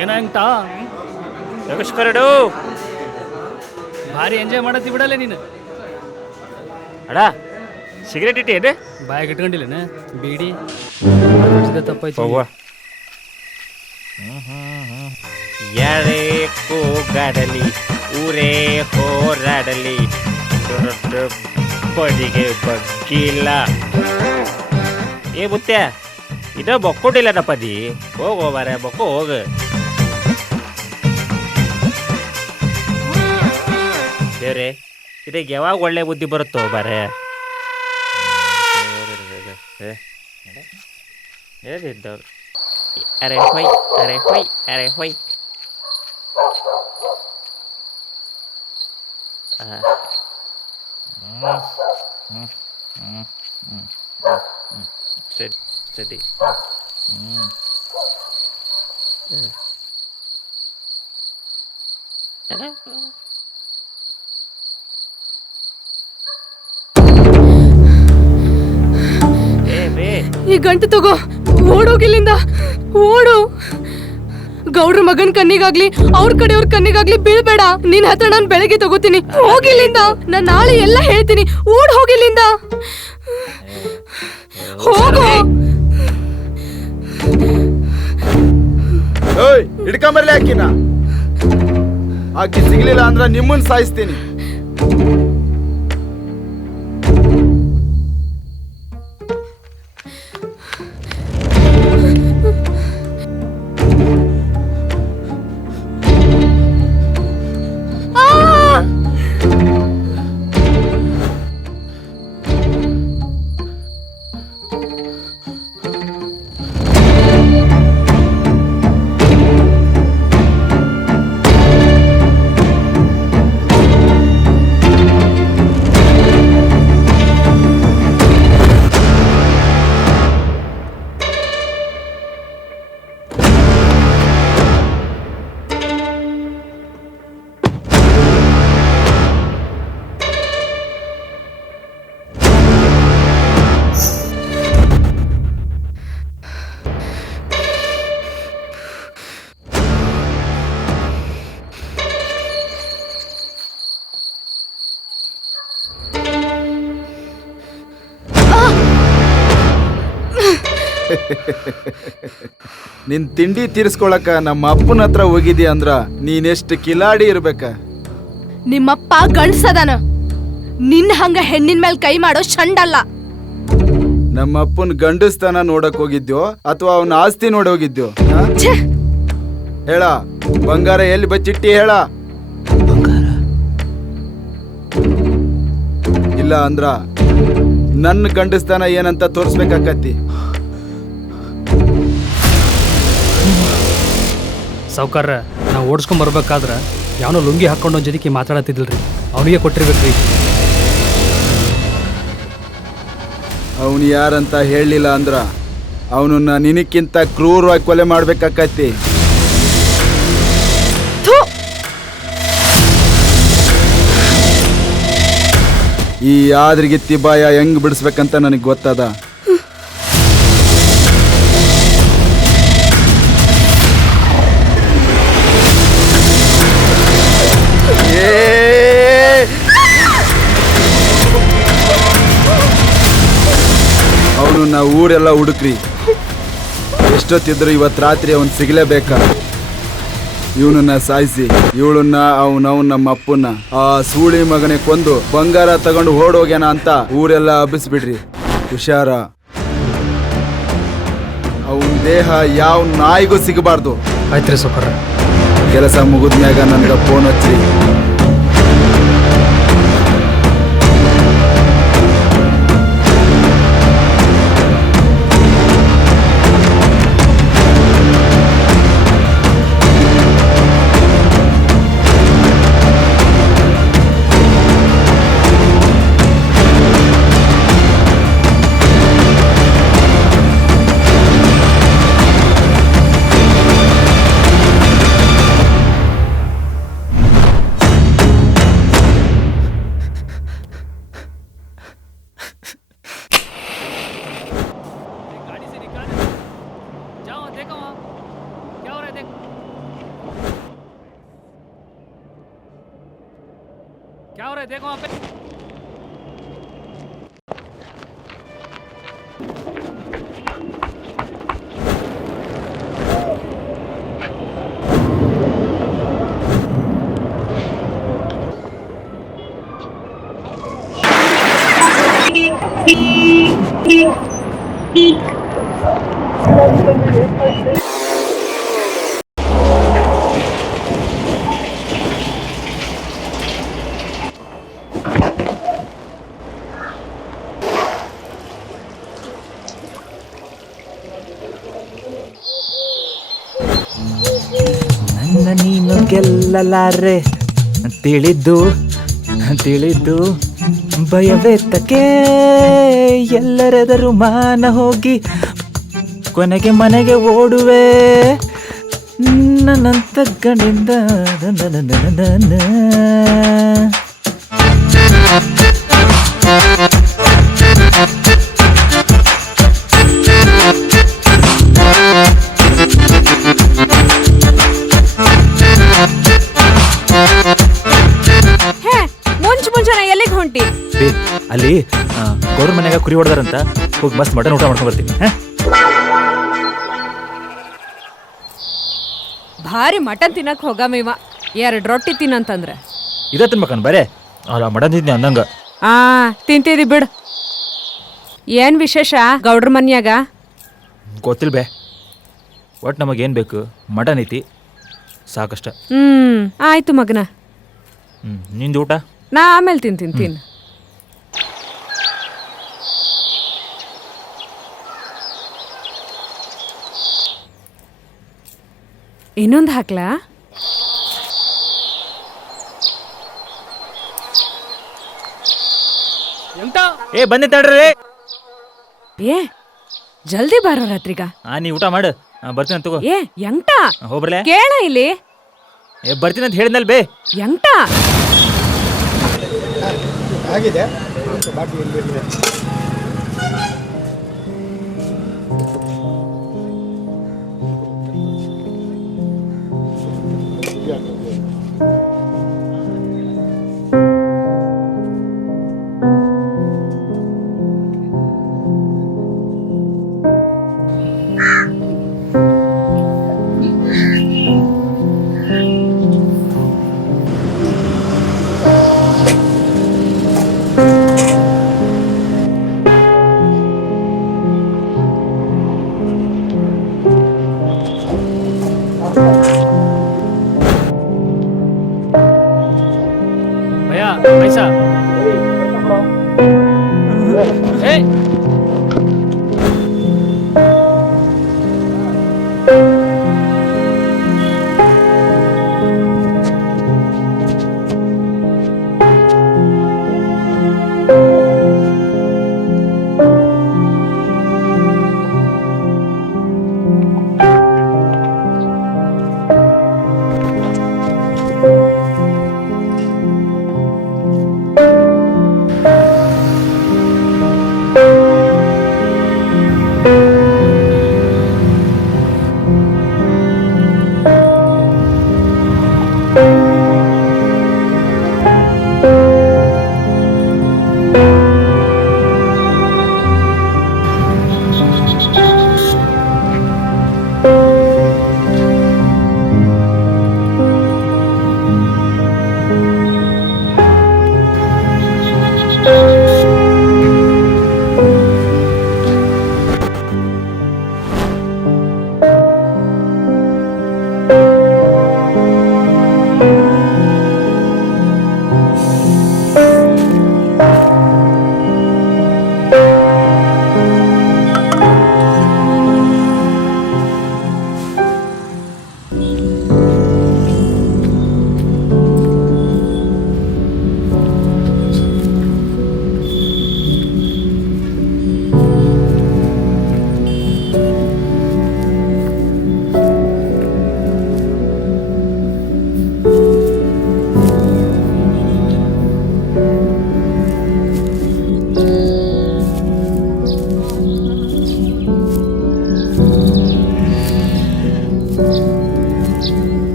ಏನಾಗ್ತಾ ನಮಸ್ಕಾರಡು ಭಾರಿ ಎಂಜಾಯ್ ಮಾಡತ್ತಿ ಬಿಡಲ್ಲ ನೀನು. ಅಡ ಸಿಗರೇಟ್ ಇಟ್ಟೇನು ಬಾಯಿಗೆ ಇಟ್ಕೊಂಡಿಲ್ಲನ ಬೀಡಿ ತಪ್ಪಾಯ್ತು. ಹೋಗುವ ಯಾರೇ ಕೂಗಾಡಲಿ ಊರೇ ಹೋರಾಡಲಿ ಬಡಿಗೆ ಬಗ್ಗಿಲ್ಲ. ಏ ಮುತ್ಯ ಇದ ಬೊಕ್ಕೊಟ್ಟಿಲ್ಲ ಪದಿ ಹೋಗೋ ಬಾರ ಬೊಕ್ಕೋ ಹೋಗ. ದೇವ್ರೆ ಇದಕ್ಕೆ ಯಾವಾಗ ಒಳ್ಳೆ ಬುದ್ಧಿ ಬರುತ್ತೋ ಬಾರೆ. ಹೇಳಿದ್ದವ್ರು ಅರೆ ಹೊಯ್ ಅರೆ ಹೊಯ್ ಅರೆ ಹೊಯ್. ಸರಿ ಸರಿ. ಈ ಗಂಟು ತಗೋ, ಓಡೋಗಿಲ್ಲಿಂದ ಓಡು. ಗೌಡ್ರ ಮಗನ್ ಕಣ್ಣಿಗಾಗ್ಲಿ ಅವ್ರ ಕಡೆಯವ್ರ ಕಣ್ಣಿಗಾಗ್ಲಿ ಬೀಳ್ಬೇಡ. ನಿನ್ ಹತ್ರ ನಾನು ಬೆಳಗ್ಗೆ ತಗೋತೀನಿ. ಹೋಗಿಲ್ಲಿಂದ, ನಾನ್ ನಾಳೆ ಎಲ್ಲ ಹೇಳ್ತೀನಿ. ಓಡ್ ಹೋಗಿಲ್ಲಿಂದ, ಹೋಗು. ಹಿಡ್ಕೊಂಬರ್ಲಿ ಆಕಿನ. ಆಕಿ ಸಿಗ್ಲಿಲ್ಲ ಅಂದ್ರ ನಿಮ್ಮನ್ ಸಾಯಿಸ್ತೀನಿ. ನಿನ್ ತಿಂಡಿ ತೀರಿಸ್ಕೊಳಕ ನಮ್ಮ ಅಪ್ಪನ ಹತ್ರ ಹೋಗಿದ್ಯಾ ಅಂದ್ರ ನೀನೆಷ್ಟು ಕಿಲಾಡಿ ಇರ್ಬೇಕ. ನಿಮ್ಮಪ್ಪ ಗಂಡ್ಸದಾನ, ನಿನ್ ಹಂಗ ಹೆಣ್ಣಿನ ಮೇಲೆ ಕೈ ಮಾಡೋ ಚಂಡಲ್ಲ. ನಮ್ಮ ಅಪ್ಪನ ಗಂಡಸ್ತನ ನೋಡಕ್ ಹೋಗಿದ್ಯೋ ಅಥವಾ ಅವನ ಆಸ್ತಿ ನೋಡೋಗಿದ್ಯೋ? ಹೇಳ, ಬಂಗಾರ ಎಲ್ಲಿ ಬಚ್ಚಿಟ್ಟಿ ಹೇಳ. ಬಂಗಾರ ಇಲ್ಲ ಅಂದ್ರ ನನ್ನ ಗಂಡಸ್ತಾನ ಏನಂತ ತೋರಿಸ್ಬೇಕಾಕತ್ತಿ. ಸಾವ್ಕಾರ ನಾವು ಓಡಿಸ್ಕೊಂಡ್ ಬರ್ಬೇಕಾದ್ರೆ ಯಾವನೋ ಲುಂಗಿ ಹಾಕೊಂಡು ಒಂದು ಜೊತೆಗೆ ಮಾತಾಡತ್ತಿದ್ದಿಲ್ರಿ, ಅವನಿಗೆ ಕೊಟ್ಟಿರ್ಬೇಕ್ರಿ. ಅವನು ಯಾರಂತ ಹೇಳಲಿಲ್ಲ ಅಂದ್ರ ಅವನನ್ನ ನಿನಕ್ಕಿಂತ ಕ್ರೂರವಾಗಿ ಕೊಲೆ ಮಾಡ್ಬೇಕಾಕತ್ತಿ. ಈ ಆದ್ರಿಗಿತ್ತಿ ಬಾಯ ಹೆಂಗ್ ಬಿಡಿಸ್ಬೇಕಂತ ನನಗೆ ಗೊತ್ತದ. ಅವನನ್ನ ಊರೆಲ್ಲ ಹುಡುಕ್ರಿ, ಎಷ್ಟೊತ್ತಿದ್ರು ಇವತ್ತು ರಾತ್ರಿ ಅವನ್ ಸಿಗ್ಲೇಬೇಕಾ. ಇವನನ್ನ ಸಾಯಿಸಿ ಇವಳನ್ನ ಅವನವನ್ ನಮ್ಮ ಅಪ್ಪನ್ನ ಆ ಸೂಳಿ ಮಗನೇ ಕೊಂದು ಬಂಗಾರ ತಗೊಂಡು ಓಡೋಗ್ಯಾನ ಅಂತ ಊರೆಲ್ಲ ಹಬ್ಬಿಸ್ಬಿಡ್ರಿ. ಹುಷಾರ, ಅವನ ದೇಹ ಯಾವ ನಾಯಿಗೂ ಸಿಗಬಾರ್ದು. ಆಯ್ತ್ರಿ ಸಾವ್ಕಾರ. ಕೆಲಸ ಮುಗಿದ್ಮ್ಯಾಗ ನನ್ಗೆ ಫೋನ್ ಹಚ್ಚ್ರಿ. क्या हो रहा है, देखो वहाँ पे। ನನ್ನ ನೀನು ಗೆಲ್ಲಲಾರೆ ತಿಳಿದ್ದು ತಿಳಿದ್ದು ಭಯವೇತಕ್ಕೆ ಎಲ್ಲರೆದರು ಮಾನ ಹೋಗಿ ಕೊನೆಗೆ ಮನೆಗೆ ಓಡುವೆ ನನ್ನಂತ ಗಂಡಿಂದ ಮುಂಚೆನ ಎಲ್ಲಿಗೆ ಹೊಂಟಿ? ಅಲ್ಲಿ ಗೌರ ಮನೆಯಾಗ ಕುರಿ ಹೊಡೆದಾರಂತ ಹೋಗಿ ಮಸ್ತ್ ಮಟನ್ ಊಟ ಮಾಡ್ಕೊಂಡ್ ಬರ್ತೀನಿ. ಭಾರಿ ಮಟನ್ ತಿನ್ನಕ್ ಹೋಗಮಿವ, 2 ರೊಟ್ಟಿ ತಿನ್ನಂತಂದ್ರೆ ಇದ ತಿನ್ಬೇಕನ್ ಬರೇ ಅಲ್ಲ ಮಟನ್ ತಿಂತೀನಿ ಅಂದಂಗ. ತಿಂತಿದಿ ಬಿಡು. ಏನ್ ವಿಶೇಷ ಗೌಡ್ರ ಮನ್ಯಾಗ? ಗೊತ್ತಿಲ್ಲ ಬೇ, ಒಟ್ಟು ನಮಗೇನು ಬೇಕು ಮಟನ್ ಐತಿ ಸಾಕಷ್ಟ. ಆಯ್ತು ಮಗನ, ನಿಂದು ಊಟ ನಾ ಆಮೇಲೆ ತಿಂತೀನಿ. ಇನ್ನೊಂದು ಹಾಕ್ಲಾ? ಬಂದೆ ತಡ್ರಿ. ಏ ಜಲ್ದಿ ಬಾರೋ ರಾತ್ರಿಗ. ನೀ ಊಟ ಮಾಡು, ಬರ್ತೀನಿ ತಗೋ. ಎಂಟ ಹೋಗ್ಬರ್ಲೆ? ಕೇಳ ಇಲ್ಲಿ. ಬರ್ತೀನಿ ಅಂತ ಹೇಳಿದ್ನಲ್ ಬೇ. ಎಂಟ ಆಗಿದೆ. पैसा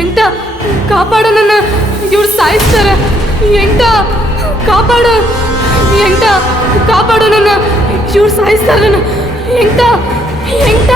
ಎಂಟ ಕಾಪಾಡು ನನ್ನ, ಇವ್ರು ಸಾಯಿಸ್ತಾರೆ. ಎಂಟ ಕಾಪಾಡು, ಎಂಟ ಕಾಪಾಡು ನನ್ನ, ಇವ್ರು ಸಾಯಿಸ್ತಾರೆ ನನ್ನ. ಎಂಟ ಎಂಟ